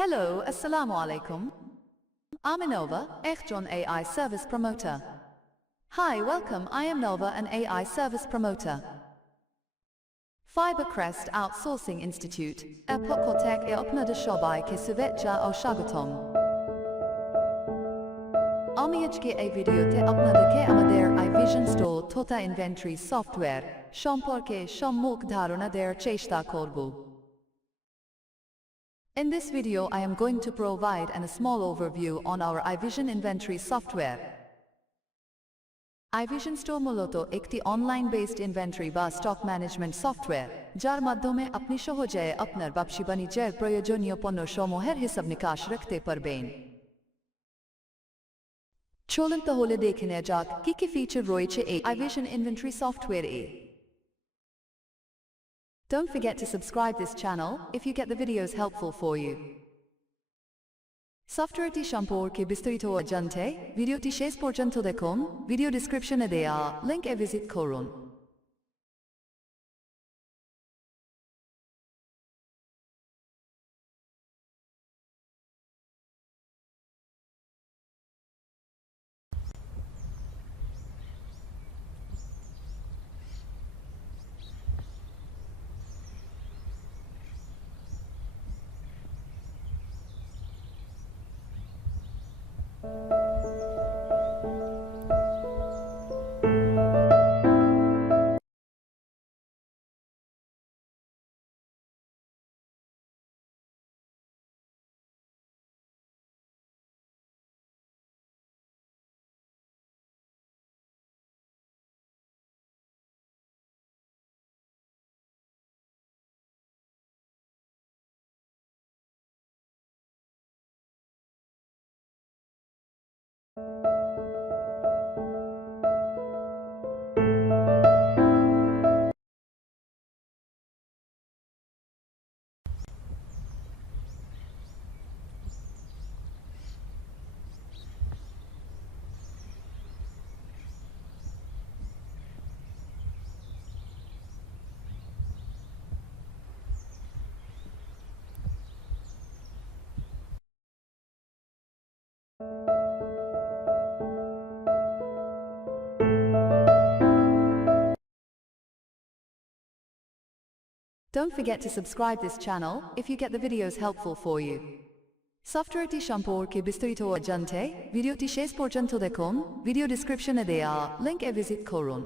Hello, Assalamu alaikum. I'm Nova, John AI Service Promoter. Hi, welcome, I am Nova, an AI Service Promoter. Fiber Crest Outsourcing Institute, Epokotek e Opnada Shobai ke Suvetja o Shagotom. Amiajke a videote আপনাদেরকে আমাদের iVision Store tota inventory software সম্পর্কে সম্মুখ ধারণা দেওয়ার চেষ্টা করব। In this video I am going to provide a small overview on our iVision inventory software. iVision Store মূলত একটি অনলাইন-বেসড ইনভেন্টরি বা স্টক ম্যানেজমেন্ট সফটওয়্যার, যার মাধ্যমে আপনি সহজে আপনার ব্যবসা বাণিজ্যের প্রয়োজনীয় পণ্যসমূহের হিসাব নিকাশ রাখতে পারবেন। চলুন তাহলে দেখে নেওয়া যাক কি কি ফিচার রয়েছে এই iVision inventory software-এ। Don't forget to subscribe this channel if you get the videos helpful for you. সফটওয়্যারটি সম্পর্কে বিস্তারিত জানতে ভিডিওটি শেষ পর্যন্ত দেখুন, ভিডিও ডেসক্রিপশনে দেয়া লিংকে ভিজিট করুন। Don't forget to subscribe this channel if you get the videos helpful for you. সফটওয়্যারটি সম্পর্কে বিস্তারিত জানতে ভিডিওটি শেষ পর্যন্ত দেখুন, ভিডিও ডেসক্রিপশনে দেয়া লিংকে ভিজিট করুন।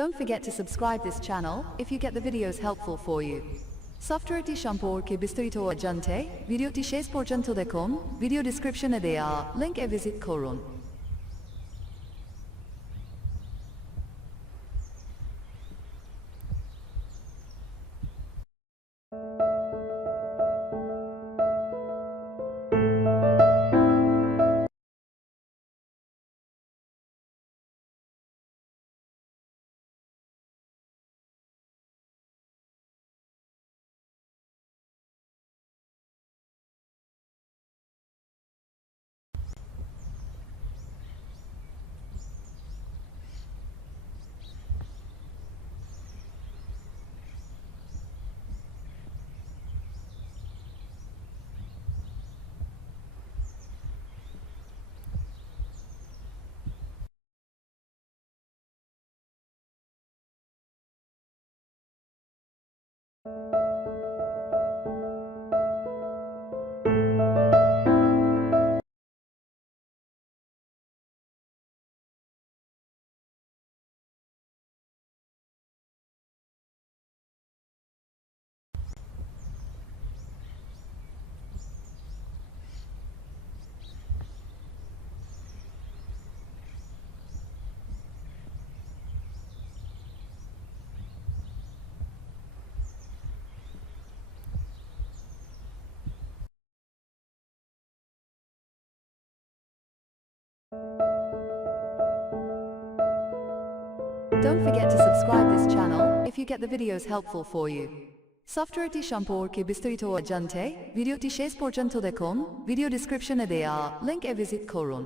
Don't forget to subscribe this channel if you get the videos helpful for you. সফটওয়্যারটি সম্পর্কে বিস্তারিত জানতে ভিডিওটি শেষ পর্যন্ত দেখুন, ভিডিও ডেসক্রিপশনে দেয়া লিংকে ভিজিট করুন। Don't forget to subscribe this channel if you get the videos helpful for you. সফটওয়্যারটি সম্পর্কে বিস্তারিত জানতে ভিডিওটি শেষ পর্যন্ত দেখুন, ভিডিও ডেসক্রিপশনে দেয়া লিংকে ভিজিট করুন।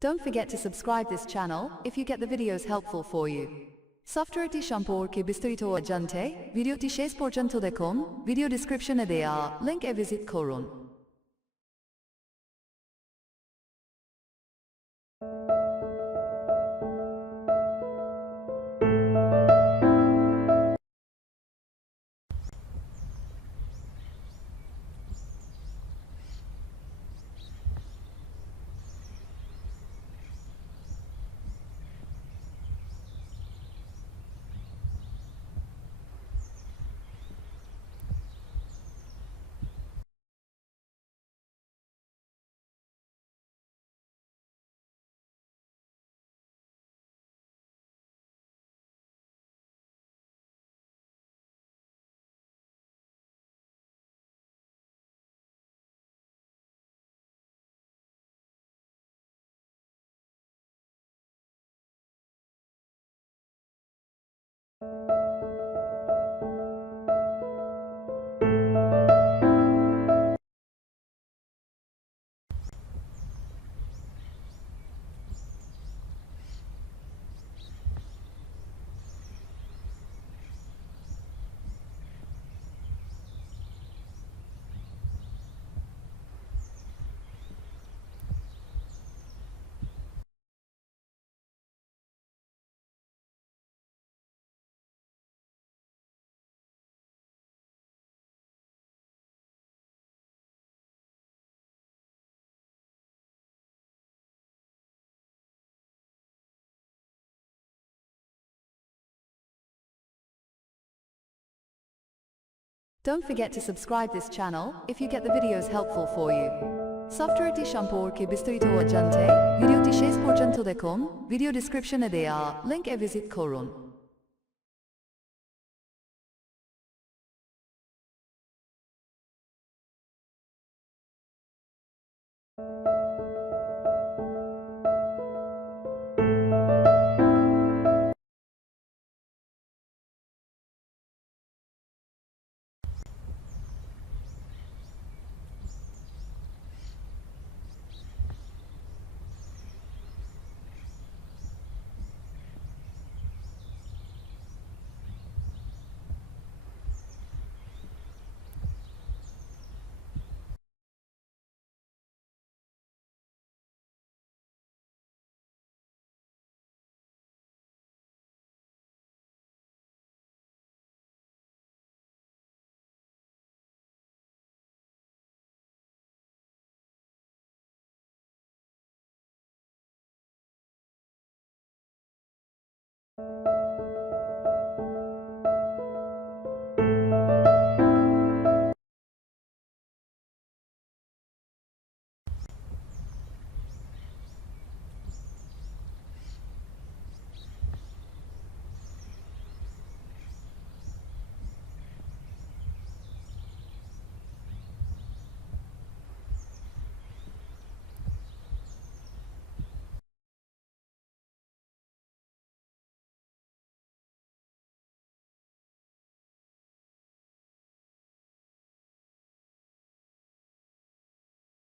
Don't forget to subscribe this channel if you get the videos helpful for you. সফটওয়্যারটি সম্পর্কে বিস্তারিত জানতে ভিডিওটি শেষ পর্যন্ত দেখুন, ভিডিও ডেসক্রিপশনে দেয়া লিংকে ভিজিট করুন। Don't forget to subscribe this channel if you get the videos helpful for you. সফটওয়্যারটি সম্পর্কে বিস্তারিত জানতে ভিডিওটি শেষ পর্যন্ত দেখুন, ভিডিও ডেসক্রিপশনে দেয়া লিংকে ভিজিট করুন।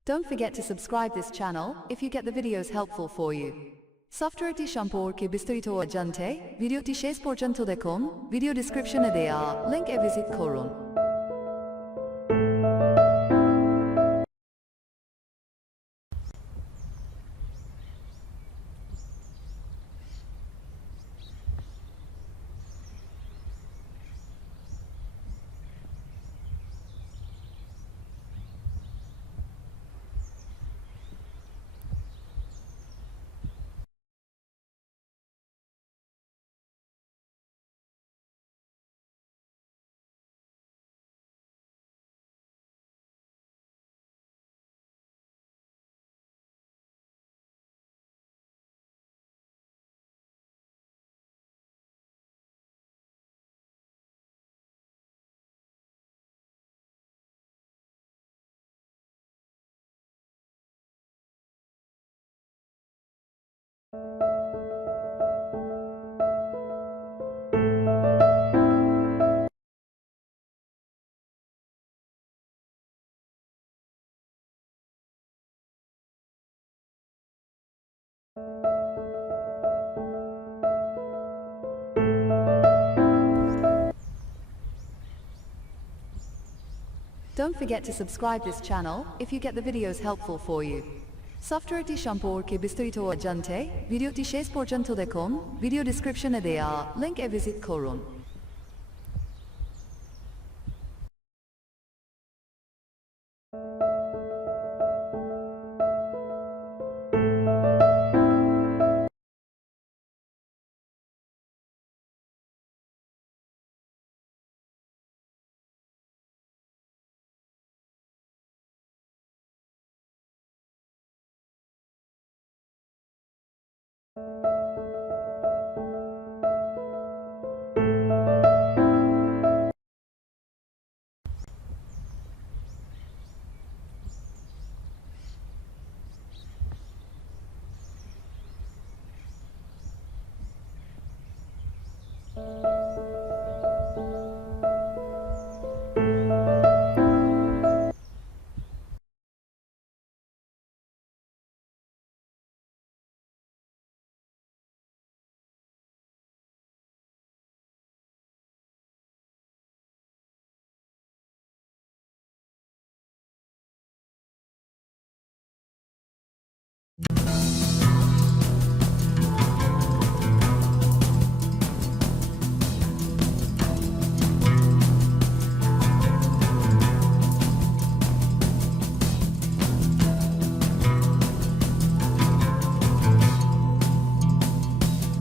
Don't forget to subscribe this channel if you get the videos helpful for you. সফটওয়্যারটি সম্পর্কে বিস্তারিত জানতে ভিডিওটি শেষ পর্যন্ত দেখুন। ভিডিও ডেসক্রিপশনে দেয়া লিংকে ভিজিট করুন। Don't forget to subscribe this channel if you get the videos helpful for you. সফটওয়্যারটি সম্পর্কে বিস্তারিত জানতে ভিডিওটি শেষ পর্যন্ত দেখুন। ভিডিও ডেসক্রিপশনে দেয়া লিংকে ভিজিট করুন।